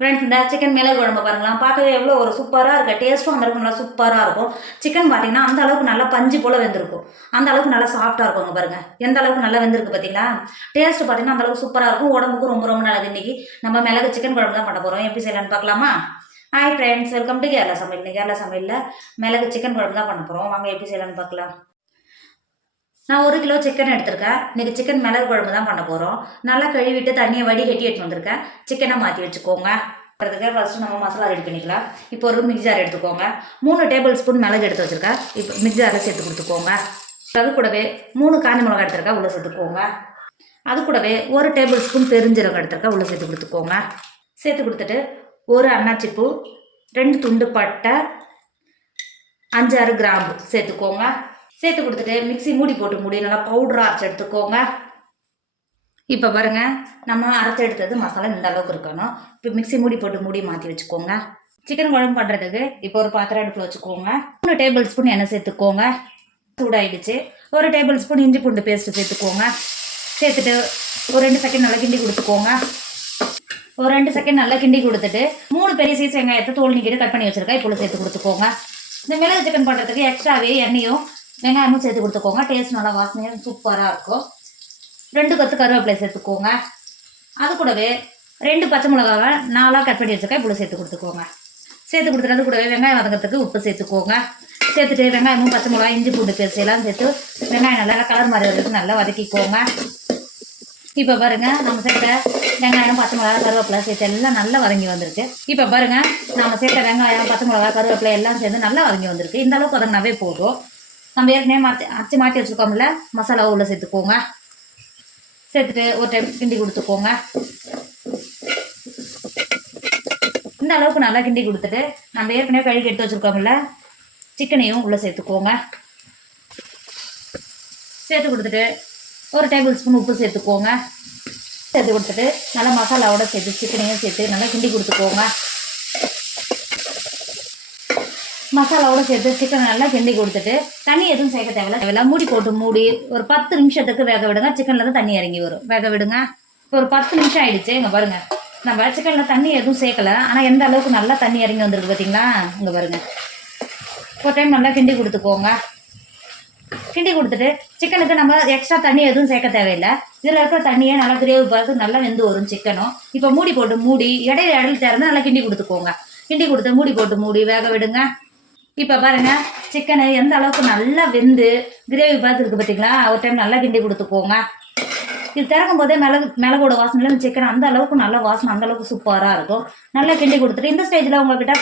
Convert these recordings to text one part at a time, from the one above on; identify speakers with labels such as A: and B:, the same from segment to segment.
A: Friends இந்த chicken மிளகு குழம்பு பாருங்களா பார்க்கவே எவ்வளோ ஒரு சூப்பராக இருக்கு? டேஸ்ட்டும் அந்த அளவுக்கு நல்லா சூப்பராக இருக்கும். சிக்கன் பார்த்தீங்கன்னா அந்த அளவுக்கு நல்லா பஞ்சு போல் வெந்திருக்கும். அந்த அளவுக்கு நல்லா சாஃப்டாக இருக்குங்க பாருங்கள் எந்த அளவுக்கு நல்லா வெந்திருக்கு பார்த்தீங்களா? டேஸ்ட் பார்த்தீங்கன்னா அந்த அளவுக்கு சூப்பராக இருக்கும். உடம்புக்கும் ரொம்ப ரொம்ப நல்லது. இன்றைக்கி நம்ம மிளகு சிக்கன் குழம்பு தான் பண்ண போகிறோம் எப்படி செய்யலான்னு பார்க்கலாமா? Hi friends welcome to Kerala சமையல். கேரளா சமையலில் மிளகு சிக்கன் குழம்பு தான் பண்ண போகிறோம் வாங்க எப்படி செய்யலான்னு பார்க்கலாம். நான் ஒரு கிலோ சிக்கன் எடுத்திருக்கேன். இன்னைக்கு சிக்கன் மிளகு குழம்பு தான் பண்ண போகிறோம் நல்லா கழுவிட்டு தண்ணியை வடிகட்டி எடுத்து வந்திருக்கேன். சிக்கனை மாற்றி வச்சுக்கோங்க. அதுக்கு ஃபஸ்ட்டு நம்ம மசாலா ரெடி பண்ணிக்கலாம். இப்போ ஒரு மிக்ஸார் எடுத்துக்கோங்க. மூணு டேபிள் ஸ்பூன் மிளகு எடுத்து வச்சுருக்கேன். இப்போ மிக்ஸாரில் சேர்த்து கொடுத்துக்கோங்க. அது கூடவே மூணு காஞ்சி மிளகா எடுத்துருக்கா உள்ளே சேர்த்துக்கோங்க. அது கூடவே ஒரு டேபிள் ஸ்பூன் பெருஞ்சீரகம் எடுத்துருக்கா உள்ளே சேர்த்து கொடுத்துக்கோங்க. சேர்த்து கொடுத்துட்டு ஒரு அன்னாச்சிப்பூ ரெண்டு துண்டு பட்டை அஞ்சாறு கிராம்பு சேர்த்துக்கோங்க. சேர்த்து கொடுத்துட்டு மிக்ஸி மூடி போட்டு மூடி நல்லா பவுடராக அரைச்சி எடுத்துக்கோங்க. இப்போ பாருங்க நம்ம அரைச்சி எடுத்தது மசாலா இந்த அளவுக்கு இருக்கணும். இப்போ மிக்ஸி மூடி போட்டு மூடி மாற்றி வச்சுக்கோங்க. சிக்கன் குழம்பு பண்ணுறதுக்கு இப்போ ஒரு பாத்திரம் அடுப்பில் வச்சுக்கோங்க. மூணு டேபிள் ஸ்பூன் எண்ணெய் சேர்த்துக்கோங்க. சூடாயிடுச்சு. ஒரு டேபிள் ஸ்பூன் இஞ்சி பூண்டு பேஸ்ட்டு சேர்த்துக்கோங்க. சேர்த்துட்டு ஒரு ரெண்டு செகண்ட் நல்லா கிண்டி கொடுத்துக்கோங்க. ஒரு ரெண்டு செகண்ட் நல்லா கிண்டி கொடுத்துட்டு மூணு பெரிய சீஸ் வெங்காயத்தை தோல் நீக்கிட்டு கட் பண்ணி வச்சுருக்கேன். இப்போ சேர்த்து கொடுத்துக்கோங்க. இந்த மிளகு சிக்கன் பண்ணுறதுக்கு எக்ஸ்ட்ராவே எண்ணெயும் வெங்காயமும் சேர்த்து கொடுத்துக்கோங்க. டேஸ்ட் நல்லா வாசனையாக சூப்பராக இருக்கும். ரெண்டு கொத்து கருவேப்பிலை சேர்த்துக்கோங்க. அது கூடவே ரெண்டு பச்சை மிளகாவை நாலாக கட் பண்ணி வச்சுருக்கேன் இவ்வளோ சேர்த்து கொடுத்துக்கோங்க. சேர்த்து கொடுத்துட்டு அது கூடவே வெங்காயம் வதங்கிறதுக்கு உப்பு சேர்த்துக்கோங்க. சேர்த்துட்டு வெங்காயமும் பச்சை மிளகா இஞ்சி பூண்டு பேஸ்ட் எல்லாம் சேர்த்து வெங்காயம் நல்லா கலர் மாதிரி வரைக்கும் நல்லா வதக்கிக்கோங்க. இப்போ பாருங்க நம்ம சேர்த்த வெங்காயம் பச்சை மிளகா கருவேப்பிலை சேர்த்து எல்லாம் நல்லா வதங்கி வந்திருக்கு. இப்போ பாருங்க நம்ம சேர்த்த வெங்காயம் பச்சை மிளகா கருவேப்பிலை எல்லாம் சேர்ந்து நல்லா வதங்கி வந்திருக்கு. இந்த அளவுக்கு வதங்கினாவே போதும். நம்ம ஏற்கனவே மாற்றி அரைச்சி மாட்டி வச்சுருக்கோம்ல. மசாலாவை உள்ளே சேர்த்துக்கோங்க. சேர்த்துட்டு ஒரு டைம் கிண்டி கொடுத்துக்கோங்க. இந்த அளவுக்கு நல்லா கிண்டி கொடுத்துட்டு நம்ம ஏற்கனவே கழுகி எடுத்து வச்சுருக்கோம்ல சிக்கனையும் உள்ளே சேர்த்துக்கோங்க. சேர்த்து கொடுத்துட்டு ஒரு டேபிள் ஸ்பூன் உப்பு சேர்த்துக்கோங்க. சேர்த்து கொடுத்துட்டு நல்லா மசாலாவோட சேர்த்து சிக்கனையும் சேர்த்து நல்லா கிண்டி கொடுத்துக்கோங்க. மசாலாவோட சேர்த்து சிக்கனை நல்லா கிண்டி கொடுத்துட்டு தண்ணி எதுவும் சேர்க்க தேவையில்ல. தேவையில்ல. மூடி போட்டு மூடி ஒரு பத்து நிமிஷத்துக்கு வேக விடுங்க. சிக்கன்ல இருந்து தண்ணி இறங்கி வரும். வேக விடுங்க. இப்போ ஒரு பத்து நிமிஷம் ஆயிடுச்சு. இங்கே பாருங்க. நம்ம சிக்கன்ல தண்ணி எதுவும் சேர்க்கல. ஆனால் எந்த அளவுக்கு நல்லா தண்ணி இறங்கி வந்திருக்கு பார்த்தீங்களா இங்கே பாருங்க. ஒரு டைம் நல்லா கிண்டி கொடுத்துக்கோங்க. கிண்டி கொடுத்துட்டு சிக்கனுக்கு நம்ம எக்ஸ்ட்ரா தண்ணி எதுவும் சேர்க்க தேவையில்லை. இதில் இருக்கிற தண்ணியே நல்லா கிரேவி பார்த்து நல்லா வெந்து வரும் சிக்கனும் இப்போ மூடி போட்டு மூடி இடையில இடையில திறந்து நல்லா கிண்டி கொடுத்துக்கோங்க. கிண்டி கொடுத்து மூடி போட்டு மூடி வேக விடுங்க. இப்போ பாருங்க சிக்கனை எந்த அளவுக்கு நல்லா வெந்து கிரேவி பார்த்துருக்கு பார்த்தீங்களா ஒரு டைம் நல்லா கிண்டி கொடுத்துக்கோங்க இது திறக்கும் போதே மிளகு மிளகோட வாசனையில இந்த சிக்கன் அந்த அளவுக்கு நல்லா வாசனை அந்த அளவுக்கு சூப்பராக இருக்கும். நல்லா கிண்டி கொடுத்துட்டு இந்த ஸ்டேஜில் உங்ககிட்ட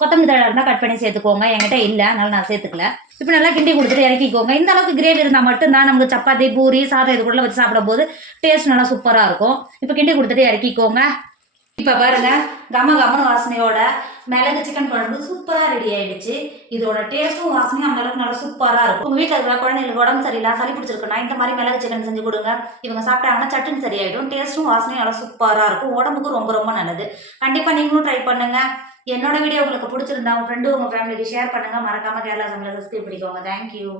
A: கொத்தமல்லி தழை இருந்தால் கட் பண்ணி சேர்த்துக்கோங்க. என்கிட்ட இல்லை அதனால நான் சேர்த்துக்கல. இப்போ நல்லா கிண்டி கொடுத்துட்டு இறக்கிக்கோங்க. இந்த அளவுக்கு கிரேவி இருந்தால் மட்டும்தான் நமக்கு சப்பாத்தி பூரி சாதம் இது கூட வச்சு சாப்பிடும்போது டேஸ்ட் நல்லா சூப்பராக இருக்கும். இப்போ கிண்டி கொடுத்துட்டு இறக்கிக்கோங்க. இப்போ பாருங்க கம கமன் வாசனையோட மிளகு சிக்கன் குழம்பு சூப்பராக ரெடி ஆயிடுச்சு. இதோட டேஸ்ட்டும் வாசனையும் அந்த அளவுக்கு நல்லா சூப்பராக இருக்கும். உங்கள் வீட்டில் இருக்கிற குழந்தைங்களுக்கு உடம்பு சரியில்லை சளி பிடிச்சிருக்குன்னா இந்த மாதிரி மிளகு சிக்கன் செஞ்சு கொடுங்க. இவங்க சாப்பிட்டாங்கன்னா சட்டுன்னு சரியாயிடும். டேஸ்ட்டும் வாசனையும் நல்லா சூப்பராக இருக்கும். உடம்புக்கு ரொம்ப ரொம்ப நல்லது. கண்டிப்பாக நீங்களும் ட்ரை பண்ணுங்க. என்னோட வீடியோ உங்களுக்கு பிடிச்சிருந்தா உங்கள் ஃப்ரெண்டு உங்கள் ஃபேமிலிக்கு ஷேர் பண்ணுங்க. மறக்காமல் கேரளா சமையல் சப்ஸ்கிரைப் பண்ணிக்கோங்க. தேங்க்யூ